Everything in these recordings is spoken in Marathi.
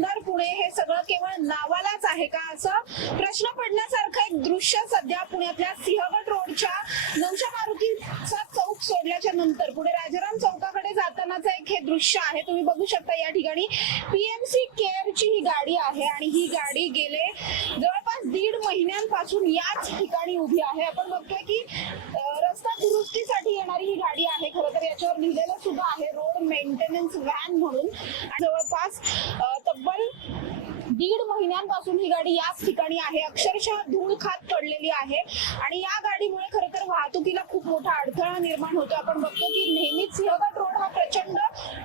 आमदार पुणे हे सगळं केवळ नावालाच आहे का असं प्रश्न पडण्यासारखं एक दृश्य सध्या पुण्यातल्या सिंहगड रोडच्या नवशा मारुतीचा चौक सोडल्याच्या नंतर पुढे राजाराम चौकाकडे जातानाच एक हे दृश्य आहे. तुम्ही बघू शकता या ठिकाणी पीएमसी केअरची ही गाडी आहे आणि ही गाडी गेले जवळपास दीड महिन्यांपासून याच ठिकाणी उभी आहे. आपण बघतोय की रस्ता दुरुस्तीसाठी येणारी ही गाडी आहे. खरं तर याच्यावर लिहिलेलं सुद्धा आहे रोड मेंटेनन्स व्हॅन पासून ही गाडी याच ठिकाणी आहे. अक्षरशः धूळ खात पडलेली आहे. आणि या गाडीमुळे खर तर वाहतुकीला खूप मोठा अडथळा निर्माण होतो आपण बघतो की नेहमीच सिंहगड रोड हा प्रचंड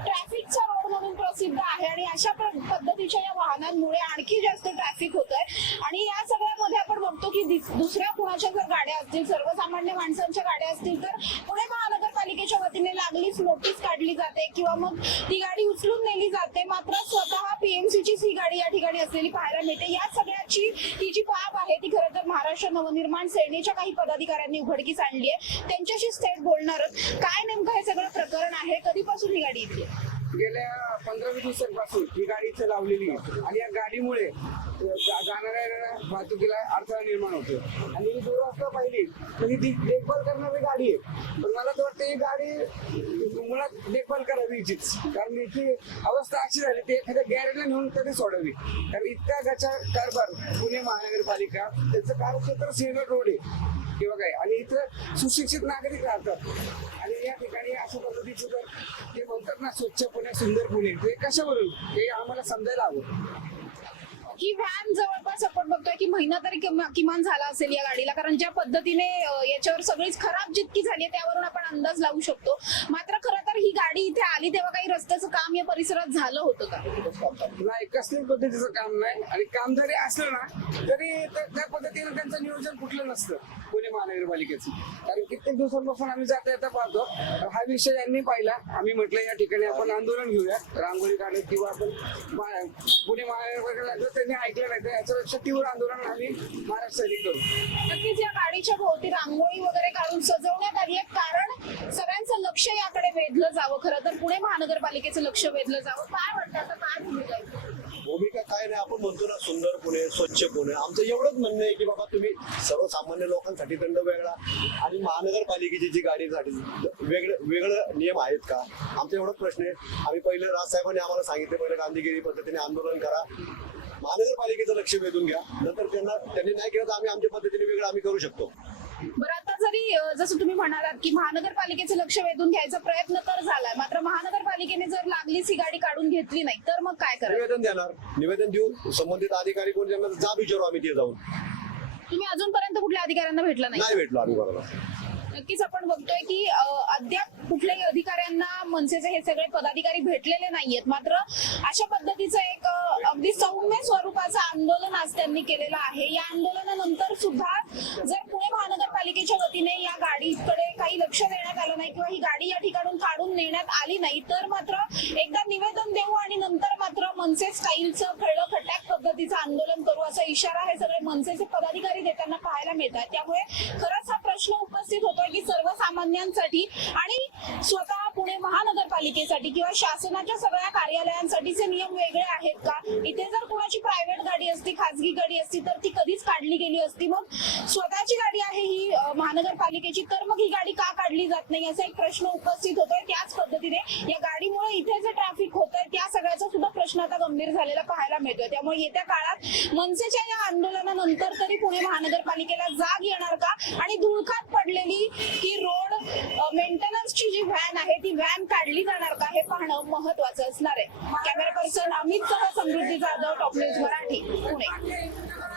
ट्रॅफिकचा रोड म्हणून प्रसिद्ध आहे. आणि अशा पद्धतीच्या या वाहनांमुळे आणखी जास्त ट्रॅफिक होत आहे आणि या सगळ्यामध्ये आपण बघतो की दुसऱ्या कुणाच्या जर गाड्या असतील सर्वसामान्य माणसांच्या गाड्या असतील तर पुणे महानगरपालिकेच्या वतीने लागलीच नोटीस काढली जाते. किंवा मग ती गाडी उचलून नेली जाते. मात्र स्वतः पीएमसीचीच ही गाडी या ठिकाणी असलेली पाहायला मिळते. या सगळ्याची ही जी बाब आहे ती खरं तर महाराष्ट्र नवनिर्माण सेनेच्या काही पदाधिकाऱ्यांनी उघडकीस आणली आहे. त्यांच्याशी थेट बोलणार काय नेमकं हे सगळं प्रकरण आहे? कधीपासून ही गाडी इथे गेल्या पंधरा वीस दिवसांपासून ही गाडी इथे लावलेली आहे. आणि या गाडीमुळे जा- जाणाऱ्या वाहतुकीला अडथळा निर्माण होतो आणि ही दुरवस्था पाहिली तर ही देखभाल करणारी गाडी आहे. पण मला तर वाटतं ही गाडी मुळात देखभाल करावी हिचीच कारण याची अवस्था अशी झाली ती एखाद्या गॅरेजला नेऊन कधी सोडावी. कारण इतका गचा कारभार पुणे महानगरपालिका त्याचं कार्यक्षेत्र सिंहगड रोड आहे. किंवा काय. आणि इथं सुशिक्षित नागरिक राहतात. आणि या ठिकाणी असं म्हणतात ना स्वच्छ पुणे सुंदर पुणे ते कशावरून? हे आम्हाला समजायला हवं. ही व्हॅन जवळपास आपण बघतोय की महिना तरी किमान झाला असेल या गाडीला. कारण ज्या पद्धतीने याच्यावर सगळीच खराब जितकी झाली आहे, त्यावरून आपण अंदाज लावू शकतो. मात्र खरं तर ही गाडी इथे आली तेव्हा काही रस्त्याचं काम या परिसरात झालं होतं का? नाही कसल्याच पद्धतीचं काम नाही. आणि काम जरी असलं ना तरी त्या पद्धतीने त्यांचं नियोजन कुठलं नसतं पुणे महानगरपालिकेचं. कारण कित्येक दिवसांपासून आम्ही जाता येता पाहतो. हा विषय यांनी पाहिला. आम्ही म्हटलं या ठिकाणी आपण आंदोलन घेऊया. रांगोळी काढत किंवा आपण पुणे महानगरपालिका त्यांनी ऐकलं नाही याच्यापेक्षा तीव्र आंदोलन आम्ही महाराष्ट्राने करू. नक्कीच या गाडीच्या भोवती रांगोळी वगैरे काढून सजवण्यात आली आहे. कारण सगळ्यांचं लक्ष याकडे वेधलं जावं खरं तर. पुणे महानगरपालिकेचं लक्ष वेधलं जावं. काय वाटतं आता? काय भूमिका आहे? भूमिका काय नाही आपण म्हणतो ना सुंदर पुणे स्वच्छ पुणे. आमचं एवढंच म्हणणं आहे की बाबा तुम्ही सर्वसामान्य लोकांसाठी दंड वेगळा आणि महानगरपालिकेची जी गाडीसाठी वेगळं वेगळं नियम आहेत का? आमचा एवढाच प्रश्न आहे. आम्ही पहिले राजसाहेबांनी आम्हाला सांगितलं पहिले गांधीगिरी पद्धतीने आंदोलन करा. महानगरपालिकेचं लक्ष वेधून घ्या. नंतर त्यांना त्यांनी नाही केलं तर आम्ही आमच्या पद्धतीने वेगळं आम्ही करू शकतो. बरं आता जरी जसं तुम्ही म्हणालात की महानगरपालिकेचं लक्ष वेधून घ्यायचा प्रयत्न तर झालाय मात्र महानगरपालिकेने जर लागलीच ही गाडी काढून घेतली नाही तर मग काय करायचं? निवेदन देणार. निवेदन देऊ संबंधित अधिकारी कोण त्यांना जा विचारू आम्ही तिथे जाऊन. तुम्ही अजूनपर्यंत कुठल्या अधिकाऱ्यांना भेटला नाही? नाही भेटलो आम्ही बरोबर. नक्कीच आपण बघतोय की अद्याप कुठल्याही अधिकाऱ्यांना मनसेचे हे सगळे पदाधिकारी भेटलेले नाहीयेत. मात्र अशा पद्धतीचं एक अगदी सौम्य स्वरूपाचं आंदोलन आज त्यांनी केलेलं आहे. या आंदोलनानंतर सुद्धा जर पुणे महानगरपालिकेच्या वतीने या गाडीकडे काही लक्ष देण्यात आलं नाही किंवा ही गाडी या ठिकाणून काढून नेण्यात आली नाही तर मात्र एकदा निवेदन देऊ आणि नंतर मात्र मनसे स्टाईलचं खळलं खट्याक पद्धतीचं आंदोलन करू असा इशारा हे सगळे मनसेचे पदाधिकारी देताना पाहायला मिळतात. त्यामुळे खरंच हा प्रश्न उपस्थित होतोय की सर्वसामान्यांसाठी आणि स्वतः पुणे महानगरपालिकेसाठी किंवा शासनाच्या सगळ्या कार्यालयांसाठीचे नियम वेगळे आहेत का? इथे जर कुणाची प्रायव्हेट गाडी असती खासगी गाडी असती तर ती कधीच काढली गेली असती. मग स्वतःची गाडी आहे ही महानगरपालिकेची तर मग ही गाडी का काढली जात नाही? असा एक प्रश्न उपस्थित होतोय. त्याच पद्धतीने या गाडीमुळे इथे जे ट्रॅफिक होत आहे त्या सगळ्याचा सुद्धा प्रश्न आता गंभीर झालेला पाहायला मिळतोय. त्यामुळे येत्या काळात मनसेच्या या आंदोलनानंतर तरी पुणे महानगरपालिकेला जाग येणार का? आणि धुळखात पडलेली ही रोड मेंटेनन्सची जी व्हॅन आहे ती व्हॅन काढली जाणार का? हे पाहणं महत्वाचं असणार आहे. कॅमेरा पर्सन अमित सह समृद्धी जाधव टॉप न्यूज मराठी. पुणे